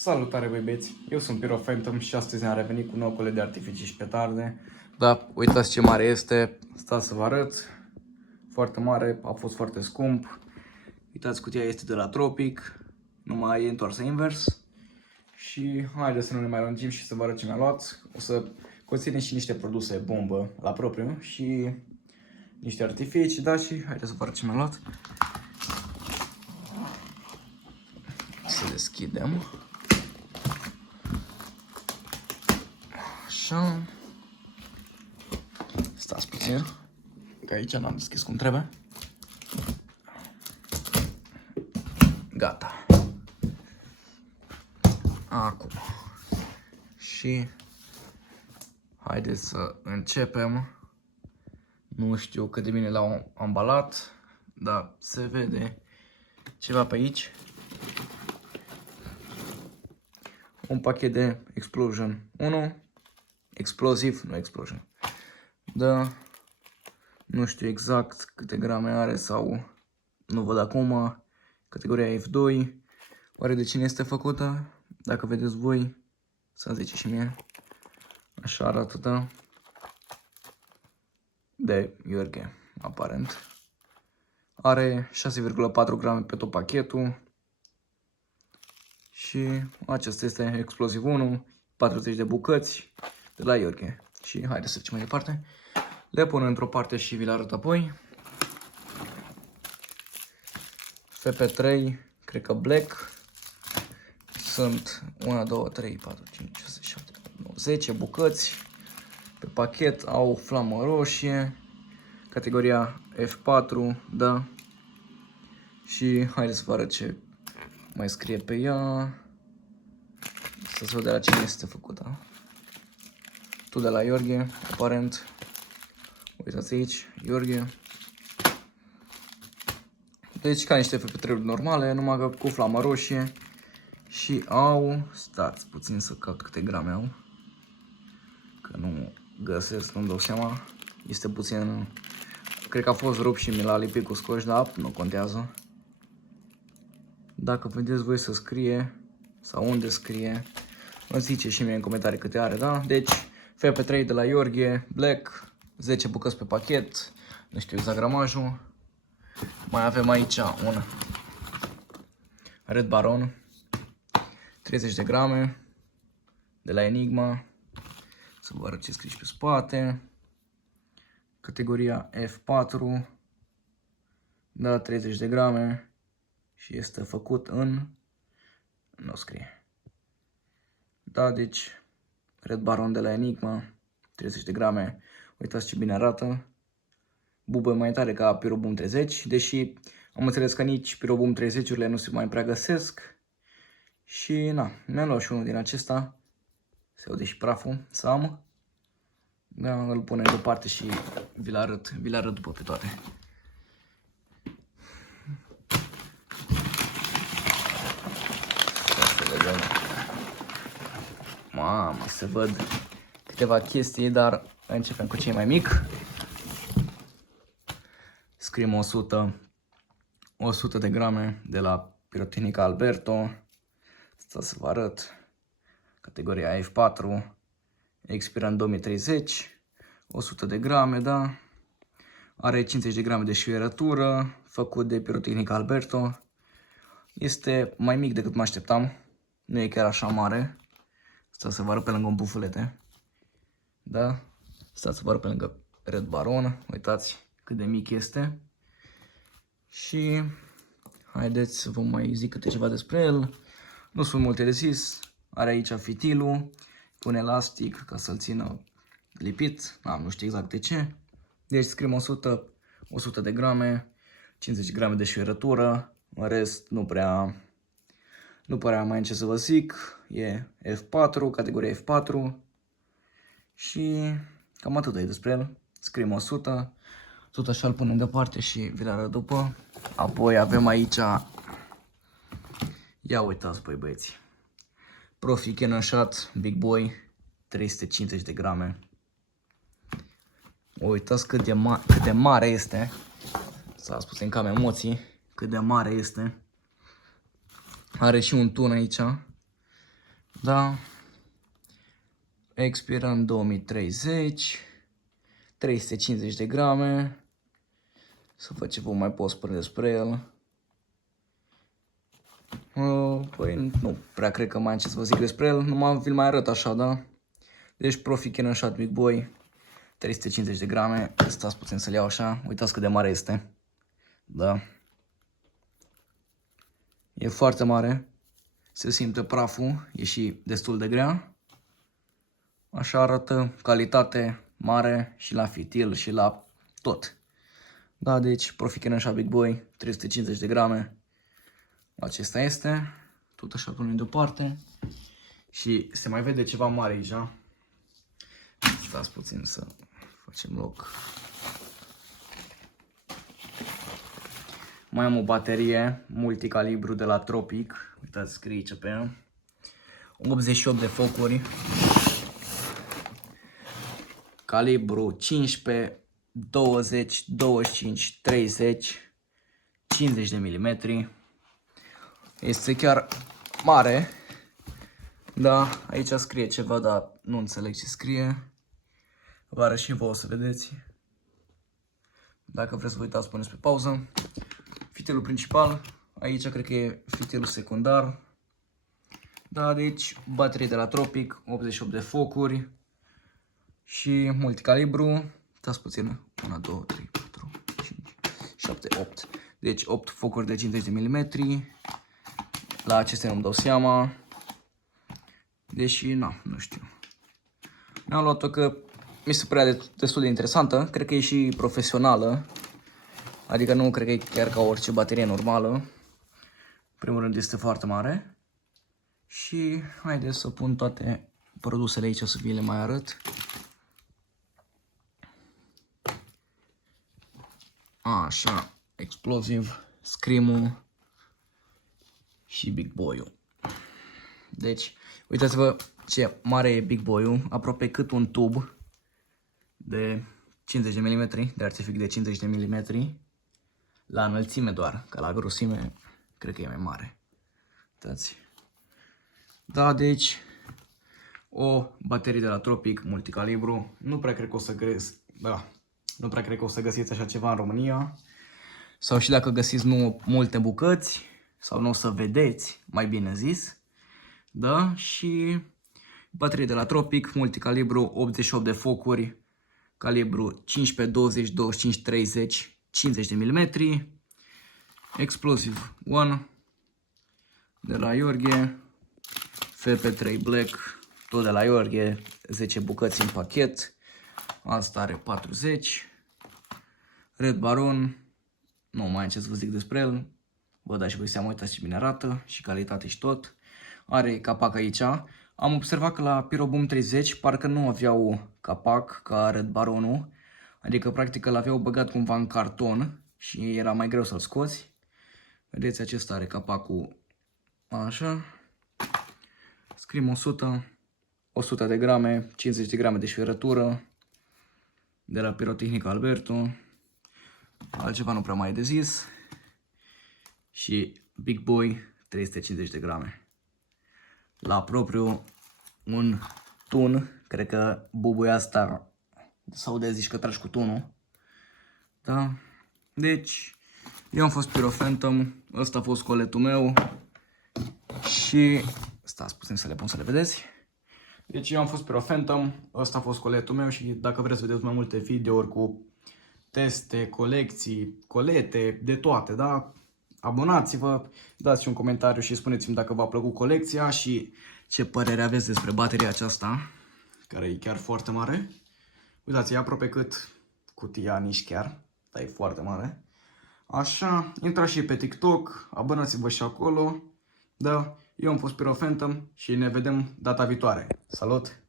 Salutare băieți, eu sunt Pyro Phantom și astăzi am revenit cu un nou colet de artificii și petarde. Da, uitați ce mare este, stați să vă arăt. Foarte mare, a fost foarte scump. Uitați, cutia este de la Tropic, numai e întoarsă invers. Și haideți să nu ne mai lungim și să vă arăt ce mi-a luat. O să conține și niște produse bombă la propriu și niște artificii, da, și haideți să vă arăt ce mi-a luat. Să deschidem. Așa. Stați puțin, că aici n-am deschis cum trebuie. Gata. Acum. Și haideți să începem. Nu știu cât de bine l-au ambalat, dar se vede ceva pe aici. Un pachet de Explosion 1. Explosiv, nu Explosion. Da. Nu știu exact câte grame are sau nu văd acum. Categoria F2. Oare de cine este făcută? Dacă vedeți voi, să zice și mie. Așa arată, da. De Iorghe, aparent. Are 6,4 grame pe tot pachetul. Și acesta este Explosiv 1, 40 de bucăți de la Iorghe. Și haideți să facem mai departe. Le pun într-o parte și vi le arăt apoi. FP3, cred că Black. Sunt 1, 2, 3, 4, 5, 6, 7, 9, 10 bucăți. Pe pachet au flamă roșie. Categoria F4, da. Și haideți să vă arăt ce mai scrie pe ea. Să se vadă la cine este făcută. Tu de la Iorghe, aparent. Uitați aici, Iorghe. Deci ca niște FP3-uri normale, numai că cu flamă roșie. Și au, stați puțin să caut câte grame au. Că nu găsesc, nu-mi dau seama. Este puțin, cred că a fost rupt și mi l-a lipit cu scoci, dar nu contează. Dacă vedeți voi să scrie, sau unde scrie, îmi zice și mie în comentarii câte are, da? Deci, FP3 de la Iorghe, Black, 10 bucăți pe pachet, nu știu exact gramajul. Mai avem aici un Red Baron, 30 de grame, de la Enigma. Să vă arăt ce scrie pe spate. Categoria F4, da, 30 de grame și este făcut în, nu scrie. Da, deci, Red Baron de la Enigma, 30 de grame, uitați ce bine arată. Bubă mai tare ca Pyroboom 30, deși am înțeles că nici Pyroboom 30-urile nu se mai prea găsesc. Și na, mi-am luat și unul din acesta, se aude și praful, să am. Da, îl punem deoparte și vi le arăt după pe toate. Să vedem. Mamă, se văd câteva chestii, dar începem cu cei mai mic. Scriem 100 de grame de la Pirotehnica Alberto. Asta să vă arăt. Categoria F4. Expiră în 2030. 100 de grame, da. Are 50 de grame de șuierătură. Făcut de Pirotehnica Alberto. Este mai mic decât mă așteptam. Nu e chiar așa mare. Asta să vă arăt pe lângă un bufulete. Da. Asta să vă arăt pe lângă Red Baron. Uitați cât de mic este. Și haideți să vă mai zic câte ceva despre el. Nu sunt multe de zis. Are aici fitilul. Pune elastic ca să-l țină lipit. Nu știu exact de ce. Deci scriem 100 de grame. 50 grame de șuierătură. În rest nu prea mai am ce să vă zic. E F4, categoria F4. Și cam atât e despre el. Scriem 100. Tot așa îl punem deoparte și vi le arăt după. Apoi avem aici, ia uitați băi băieți, Profi Cannon Shot Big Boy, 350 de grame. Uitați cât de mare este. S-a spus în cam emoții cât de mare este. Are și un tun aici. Da. Expiră în 2030. 350 de grame. Să văd ce vă mai pot spune despre el. Păi nu prea cred că mai am ce să vă zic despre el. Numai vi-l mai arăt așa, da? Deci Profi Canon Shot Big Boy. 350 de grame. Stați puțin să-l iau așa. Uitați cât de mare este. Da. E foarte mare. Se simte praful. E și destul de grea. Așa arată. Calitate mare și la fitil și la tot. Da, deci Profi Canon Shot Big Boy. 350 de grame. Acesta este. Tot așa punem deoparte. Și se mai vede ceva mare aici. Stați puțin să facem loc. Mai am o baterie multicalibru de la Tropic. Uitați, scrie aici pe ea. 88 de focuri. Calibru 15, 20, 25, 30, 50 de milimetri. Este chiar mare. Da, aici scrie ceva, dar nu înțeleg ce scrie. Vă arăt și vouă să vedeți. Dacă vreți să vă uitați, puneți pe pauză. Fitilul principal. Aici cred că e fitilul secundar. Da, deci baterie de la Tropic, 88 de focuri. Și multicalibru. Stați puțin. 1, 2, 3, 4, 5, 7, 8. Deci 8 focuri de 50 de milimetri. La acestea nu-mi dau seama. Deși, nu știu. Mi-am luat-o că mi se părea destul de interesantă. Cred că e și profesională. Adică nu cred că e chiar ca orice baterie normală. În primul rând este foarte mare. Și haideți să pun toate produsele aici să vi le mai arăt. Așa, Explosive, Scream-ul și Big Boy-ul. Deci, uitați-vă ce mare e Big Boy-ul, aproape cât un tub de 50 de mm, de artific de 50 de mm, la înălțime doar, că la grosime cred că e mai mare. Uitați. Da, deci, o baterie de la Tropic, multicalibru, nu prea cred că o să nu prea cred că o să găsiți așa ceva în România. Sau și dacă găsiți nu multe bucăți, sau nu o să vedeți, mai bine zis. Da, și baterie de la Tropic, multicalibru, 88 de focuri, calibru 15, 20, 25, 30, 50 de mm. Explosive One de la Iorghe, FP3 Black, tot de la Iorghe, 10 bucăți în pachet. Asta are 40. Red Baron, nu mai am ce să vă zic despre el. Vă dați și voi seama, uitați ce bine arată și calitate și tot. Are capac aici. Am observat că la Pyroboom 30 parcă nu aveau capac ca Red Baronul. Adică practic îl aveau băgat cumva în carton și era mai greu să-l scoți. Vedeți, acesta are capacul așa. Scream 100, 100 de grame, 50 de grame de șuierătură. De la Pirotehnica Alberto. Altceva nu prea mai e de zis. Și Big Boy 350 de grame. La propriu un tun. Cred că bubuia asta sau de zici că tragi cu tunul. Da? Deci eu am fost Pyro Phantom. Ăsta a fost coletul meu. Și stați puțin să le pun să le vedeți. Deci eu am fost Pyro Phantom, ăsta a fost coletul meu și dacă vreți să vedeți mai multe videouri cu teste, colecții, colete, de toate, da? Abonați-vă, dați un comentariu și spuneți-mi dacă v-a plăcut colecția și ce părere aveți despre bateria aceasta, care e chiar foarte mare. Uitați, e aproape cât cutia, nici chiar, dar e foarte mare. Așa, intrați și pe TikTok, abonați-vă și acolo, da? Eu am fost Pyro Phantom și ne vedem data viitoare. Salut!